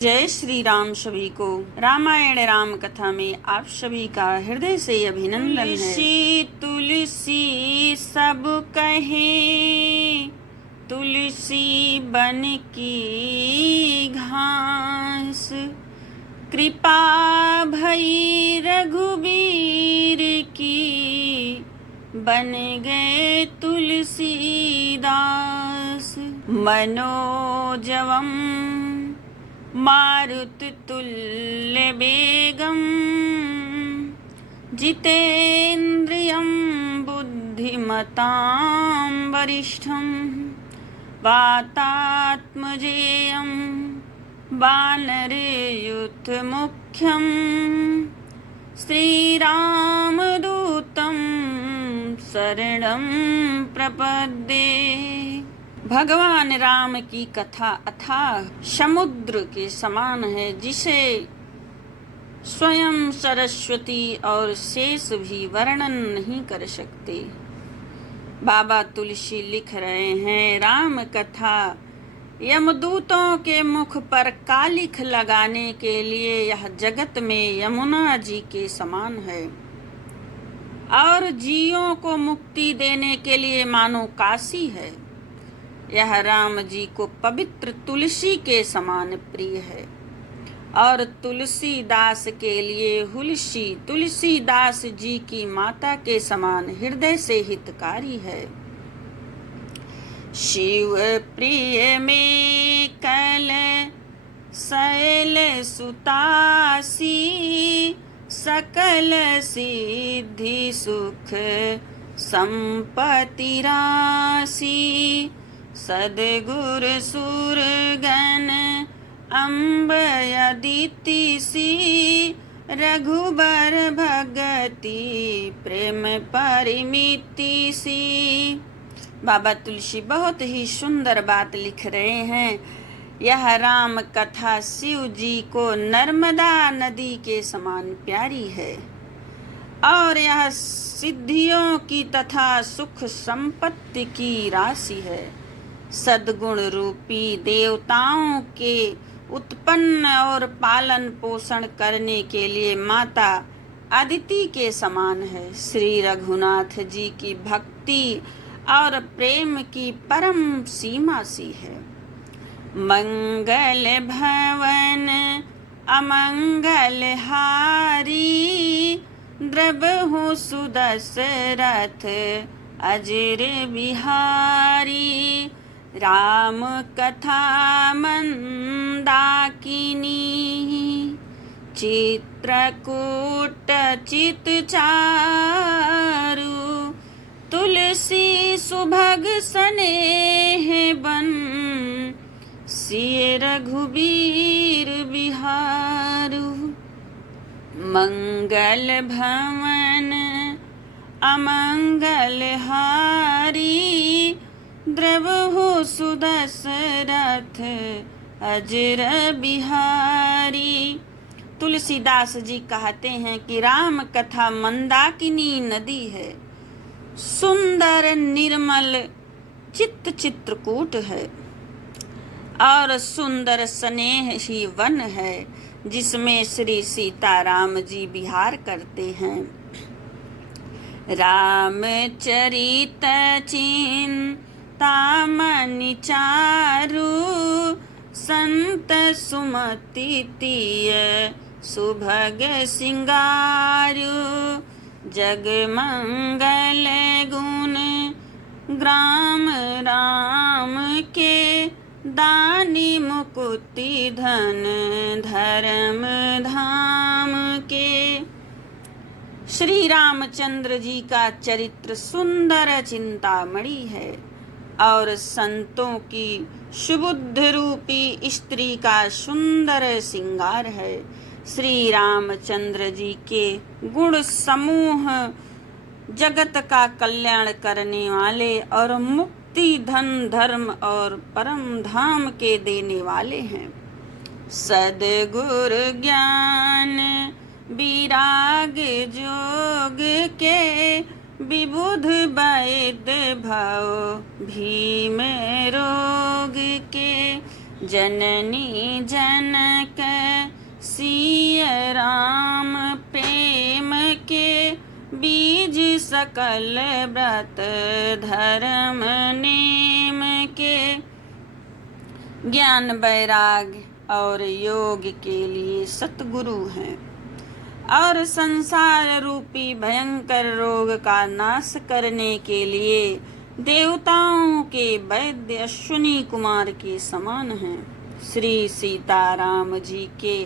जय श्री राम। सभी को रामायण राम कथा में आप सभी का हृदय से अभिनंदन है। तुलसी तुलसी सब कहे, तुलसी बन की घास। कृपा भई रघुबीर की, बन गए तुलसीदास। मनोजवम मारुततुल्य वेगम, जितेन्द्रियं बुद्धिमतां वरिष्ठं। वातात्मजेयं वानरयूथमुख्यं, श्रीरामदूतं शरणं प्रपद्ये। भगवान राम की कथा अथाह समुद्र के समान है, जिसे स्वयं सरस्वती और शेष भी वर्णन नहीं कर सकते। बाबा तुलसी लिख रहे हैं, राम कथा यमदूतों के मुख पर कालिख लगाने के लिए यह जगत में यमुना जी के समान है, और जीवों को मुक्ति देने के लिए मानो काशी है। यह राम जी को पवित्र तुलसी के समान प्रिय है, और तुलसीदास के लिए हुलसी तुलसीदास जी की माता के समान हृदय से हितकारी है। शिव प्रिय में कल शैल सुतासी, सकल सिद्धि सुख संपत्ति राशि। सदगुर सुरगण अम्ब अदिति सी, रघुबर भगति प्रेम परिमिति सी। बाबा तुलसी बहुत ही सुंदर बात लिख रहे हैं। यह राम कथा शिव जी को नर्मदा नदी के समान प्यारी है, और यह सिद्धियों की तथा सुख संपत्ति की राशि है। सद्गुण रूपी देवताओं के उत्पन्न और पालन पोषण करने के लिए माता अदिति के समान है। श्री रघुनाथ जी की भक्ति और प्रेम की परम सीमा सी है। मंगल भवन अमंगल हारी, द्रबहु सुदशरथ अजर बिहारी। राम कथा मंदाकिनी, चित्रकूट चितचारु। तुलसी सुभग स्नेह बन, सिय रघुबीर बिहारु। मंगल भवन अमंगल हारी, द्रवहु सुदशरथ अजर बिहारी। तुलसीदास जी कहते हैं कि राम कथा मंदाकिनी नदी है, सुंदर निर्मल चित्त चित्रकूट है, और सुंदर स्नेही वन है, जिसमें श्री सीताराम जी विहार करते हैं। रामचरित चिंतामणि चारु, संत सुमति तीय सुभग सिंगारु। जगमंगल गुण ग्राम राम के, दानी मुकुति धन धर्म धाम के। श्री रामचंद्र जी का चरित्र सुंदर चिंतामणि है, और संतों की सुबुद्ध रूपी स्त्री का सुंदर श्रृंगार है। श्री रामचंद्र जी के गुण समूह जगत का कल्याण करने वाले और मुक्ति धन धर्म और परम धाम के देने वाले हैं। सद्गुर ज्ञान विराग जोग के, विबुध वैद भव भीम रोग के। जननी जनक सिय राम प्रेम के बीज सकल व्रत धर्म नेम के। ज्ञान वैराग्य और योग के लिए सतगुरु हैं और संसार रूपी भयंकर रोग का नाश करने के लिए देवताओं के वैद्य अश्विनी कुमार के समान हैं। श्री सीताराम जी के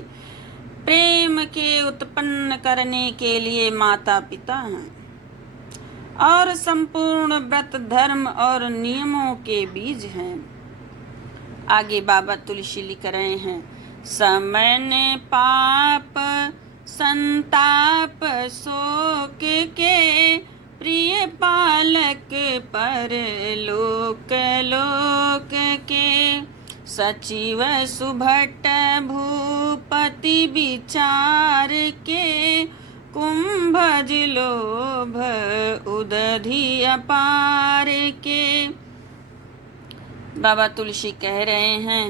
प्रेम के उत्पन्न करने के लिए माता पिता हैं और संपूर्ण व्रत धर्म और नियमों के बीज हैं। आगे बाबा तुलसी लिख रहे हैं, समय ने पाप संताप शोक के प्रिय पालक पर लोक लोक के। सचिव सुभट भूपति विचार के कुंभज लोभ उदधि अपार के। बाबा तुलसी कह रहे हैं,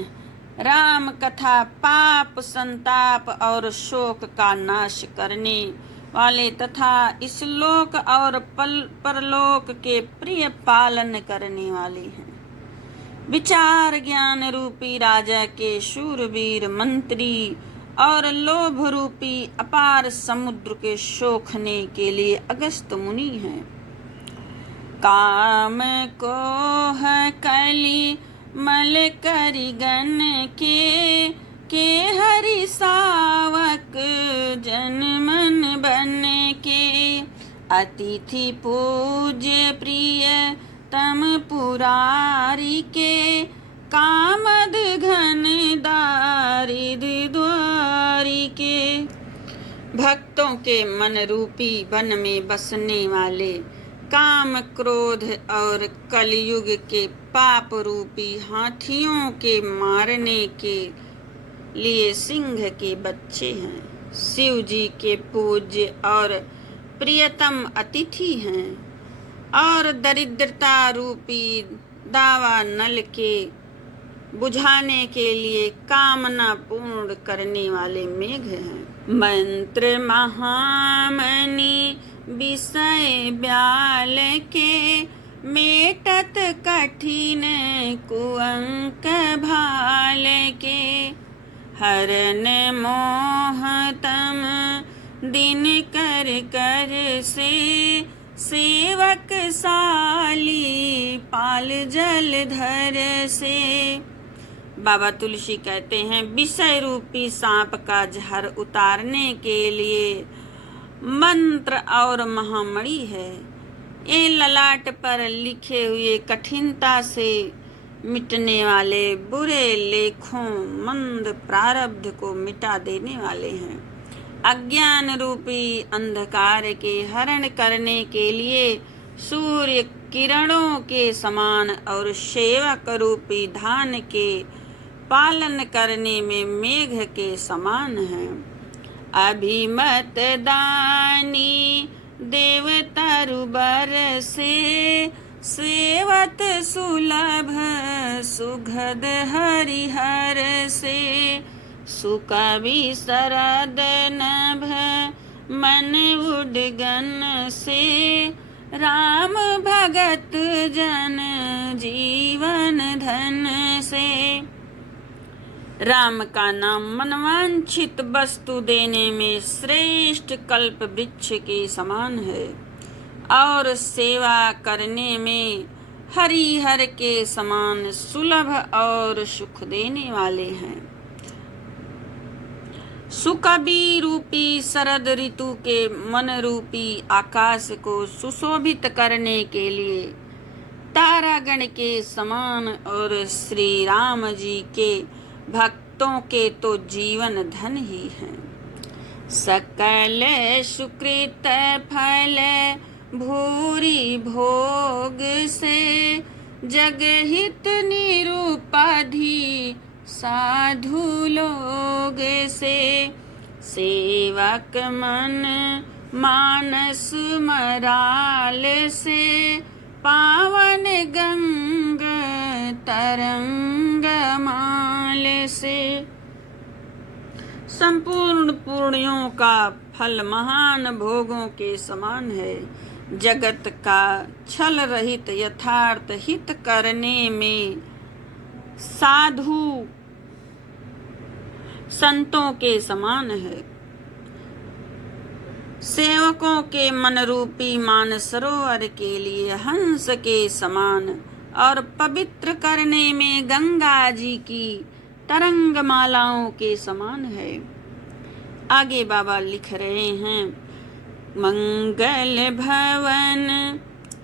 राम कथा पाप संताप और शोक का नाश करने वाले तथा इस लोक और परलोक के प्रिय पालन करने वाले हैं। विचार ज्ञान रूपी राजा के शूरवीर मंत्री और लोभ रूपी अपार समुद्र के शोखने के लिए अगस्त मुनि हैं। काम को है कली मल करिगन के हरि सावक जन मन बन के। अतिथि पूज्य प्रिय तम पुरारी के कामद घन दारिद द्वारी के। भक्तों के मन रूपी वन में बसने वाले काम क्रोध और कलयुग के पाप रूपी हाथियों के मारने के लिए सिंह के बच्चे हैं। शिव जी के पूज्य और प्रियतम अतिथि हैं और दरिद्रता रूपी दावा नल के बुझाने के लिए कामना पूर्ण करने वाले मेघ हैं। मंत्र महामणि विषय ब्याल के मेटत कठिन कुअंक भाल के। हरन मोहतम दिन कर कर से सेवक साली पाल जल धर से। बाबा तुलसी कहते हैं, विषय रूपी सांप का जहर उतारने के लिए मंत्र और महामणि है। ये ललाट पर लिखे हुए कठिनता से मिटने वाले बुरे लेखों मंद प्रारब्ध को मिटा देने वाले हैं। अज्ञान रूपी अंधकार के हरण करने के लिए सूर्य किरणों के समान और सेवक रूपी धान के पालन करने में मेघ के समान है। अभिमत दानी देवतरुबर से सेवत सुलभ सुगध हरिहर से। सुकवि शरद नभ मन उडगन से राम भगत जन जीवन धन से। राम का नाम मनवांछित वस्तु देने में श्रेष्ठ कल्प वृक्ष के समान है और सेवा करने में हरिहर के समान सुलभ और सुख देने वाले हैं। सुकवि रूपी शरद ऋतु के मन रूपी आकाश को सुशोभित करने के लिए तारागण के समान और श्री राम जी के भक्तों के तो जीवन धन ही हैं। सकल सुकृत फल भूरी भोग से जगहित निरुपाधि साधु लोग से। सेवक मन मानस मराल से पावन गंगा तरंग माल से। संपूर्ण पुण्यों का फल महान भोगों के समान है। जगत का छल रहित यथार्थ हित करने में साधु संतों के समान है। सेवकों के मन रूपी मानसरोवर के लिए हंस के समान और पवित्र करने में गंगा जी की तरंग मालाओं के समान है। आगे बाबा लिख रहे हैं, मंगल भवन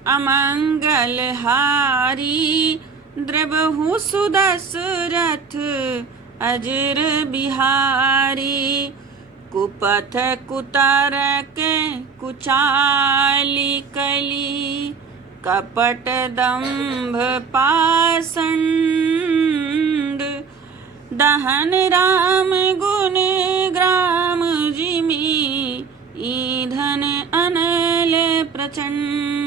अमंगल हारी, द्रवहु सुदशरथ अजर बिहारी। कुपथ कुतारक कुचाली कली, कपट दंभ पाषंड। दहन राम गुण ग्राम जिमी, ईंधन अनल प्रचंड।